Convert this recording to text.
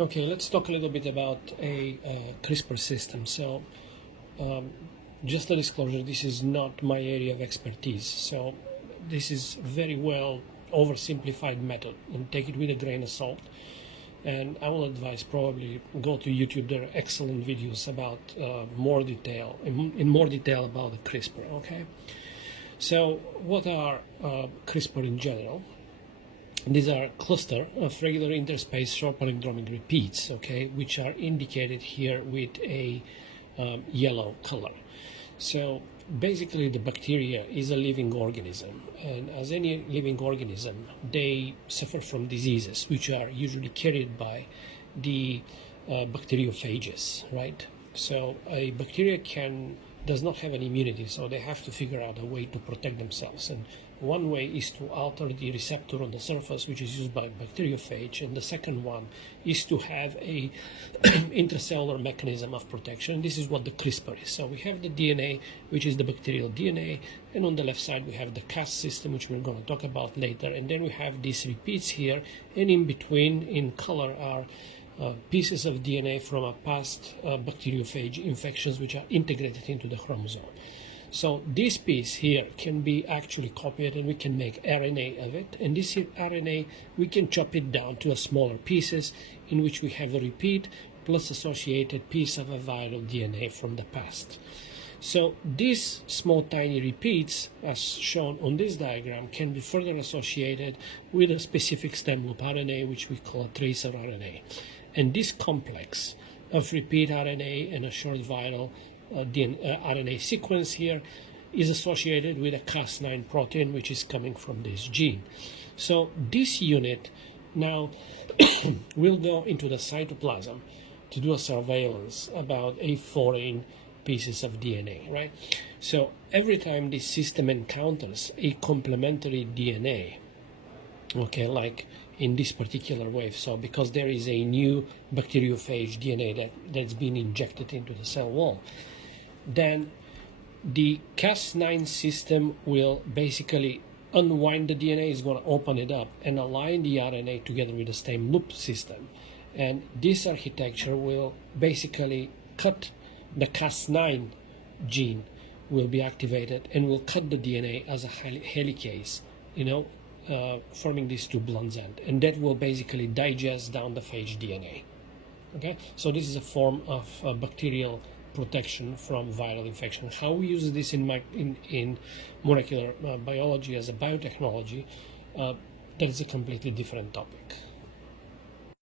Okay, let's talk a little bit about a CRISPR system. So, just a disclosure, this is not my area of expertise. So, this is very well oversimplified method, and take it with a grain of salt. And I will advise probably go to YouTube. There are excellent videos about more detail, in more detail about the CRISPR. Okay, so what are CRISPR in general? These are a cluster of regular interspace short palindromic repeats, okay, which are indicated here with a yellow color. So basically the bacteria is a living organism, and as any living organism, they suffer from diseases which are usually carried by the bacteriophages, right? So a bacteria does not have an immunity, so they have to figure out a way to protect themselves. And one way is to alter the receptor on the surface, which is used by bacteriophage, and the second one is to have a intracellular mechanism of protection. This is what the CRISPR is. So we have the DNA, which is the bacterial DNA, and on the left side we have the Cas system, which we're going to talk about later, and then we have these repeats here, and in between, in color, are pieces of DNA from a past bacteriophage infections which are integrated into the chromosome. So this piece here can be actually copied, and we can make RNA of it. And this RNA, we can chop it down to a smaller pieces in which we have a repeat plus associated piece of a viral DNA from the past. So these small tiny repeats, as shown on this diagram, can be further associated with a specific stem loop RNA, which we call a tracer RNA. And this complex of repeat RNA and a short viral RNA sequence here is associated with a Cas9 protein, which is coming from this gene. So this unit now will go into the cytoplasm to do a surveillance about a foreign pieces of DNA, right? So every time this system encounters a complementary DNA, okay, like in this particular wave, so because there is a new bacteriophage DNA that's been injected into the cell wall, then the Cas9 system will basically unwind the DNA, is going to open it up and align the RNA together with the stem loop system. And this architecture will basically cut the Cas9 gene, will be activated and will cut the DNA as a helicase, forming these two blunt ends, and that will basically digest down the phage DNA. Okay, so this is a form of bacterial protection from viral infection. How we use this in molecular biology as a biotechnology, that is a completely different topic.